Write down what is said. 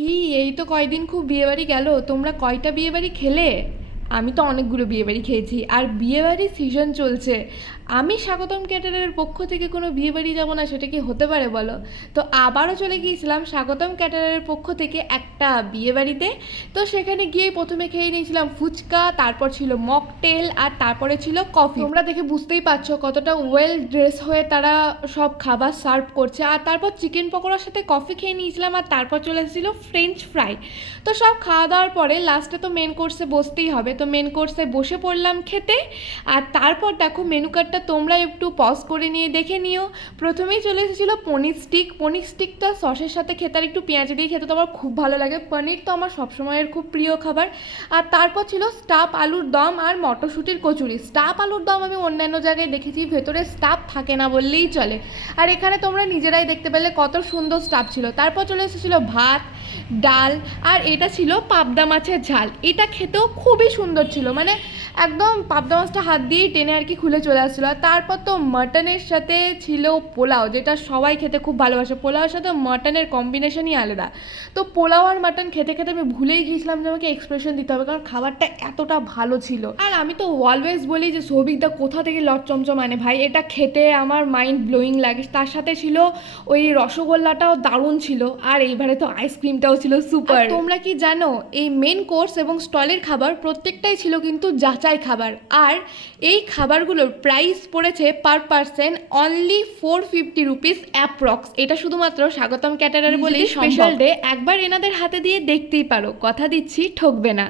কি এই তো কয়দিন খুব বিয়েবাড়ি গেল, তোমরা কয়টা বিয়েবাড়ি খেলে? আমি তো অনেকগুলো বিয়েবাড়ি খেয়েছি, আর বিয়েবাড়ির সিজন চলছে। আমি স্বাগতম ক্যাটারারের পক্ষ থেকে কোনো বিয়েবাড়ি যাব না, সেটা কি হতে পারে বলো? তো আবারও চলে গিয়েছিলাম স্বাগতম ক্যাটারারের পক্ষ থেকে একটা বিয়েবাড়িতে। তো সেখানে গিয়েই প্রথমে খেয়ে নিয়েছিলাম ফুচকা, তারপর ছিল মকটেল, আর তারপরে ছিল কফি। তোমরা দেখে বুঝতেই পারছো কতটা ওয়েল ড্রেস হয়ে তারা সব খাবার সার্ভ করছে। আর তারপর চিকেন পকোড়ার সাথে কফি খেয়ে নিয়েছিলাম, আর তারপর চলে এসেছিল ফ্রেঞ্চ ফ্রাই। তো সব খাওয়া দাওয়ার পরে লাস্টে তো মেন কোর্সে বসতেই হবে, তো মেন কোর্সে বসে পড়লাম খেতে। আর তারপর দেখো মেনু কার্ডটা তোমরা একটু পজ করে নিয়ে দেখে নিও। প্রথমেই চলে এসেছিলো পনির স্টিক। পনির স্টিকটা সসের সাথে খেতে আর একটু পেঁয়াজ দিয়ে খেতে তো আমার খুব ভালো লাগে, পনির তো আমার সবসময়ের খুব প্রিয় খাবার। আর তারপর ছিল স্টাফ আলুর দম আর মটরশুঁটির কচুরি। স্টাফ আলুর দম আমি অন্যান্য জায়গায় দেখেছি ভেতরে স্টাফ থাকে না বললেই চলে, আর এখানে তোমরা নিজেরাই দেখতে পেলে কত সুন্দর স্টাফ ছিল। তারপর চলে এসেছিলো ভাত, ডাল, আর এটা ছিল পাবদা মাছের ঝাল। এটা খেতেও খুবই সুন্দর ছিল, মানে একদম পাবদা মাছটা হাত দিয়েই টেনে আর কি খুলে চলে আসছিলো। আর তারপর তো মাটনের সাথে ছিল পোলাও, যেটা সবাই খেতে খুব ভালোবাসে। পোলাওয়ের সাথে মাটনের কম্বিনেশনই আলাদা। তো পোলাও আর মাটন খেতে খেতে আমি ভুলেই গিয়েছিলাম যে আমাকে এক্সপ্রেশন দিতে হবে, কারণ খাবারটা এতটা ভালো ছিল। আর আমি তো অলওয়েজ বলি যে সৌভিকদা কোথা থেকে লট চমচম আনে ভাই, এটা খেতে আমার মাইন্ড ব্লোয়িং লাগে। তার সাথে ছিল ওই রসগোল্লাটাও দারুণ ছিল, আর এইবারে তো আইসক্রিমটাও ছিল সুপার। তোমরা কি জানো এই মেন কোর্স এবং স্টলের খাবার প্রত্যেকটাই ছিল কিন্তু যাচাই খাবার, আর এই খাবারগুলোর প্রাইস পড়েছে per person only 450 rupees approx. এটা শুধুমাত্র স্বাগতম ক্যাটারার বলেই স্পেশাল ডে, একবার এনাদের হাতে দিয়ে দেখতেই পারো, কথা দিচ্ছি ঠকবে না।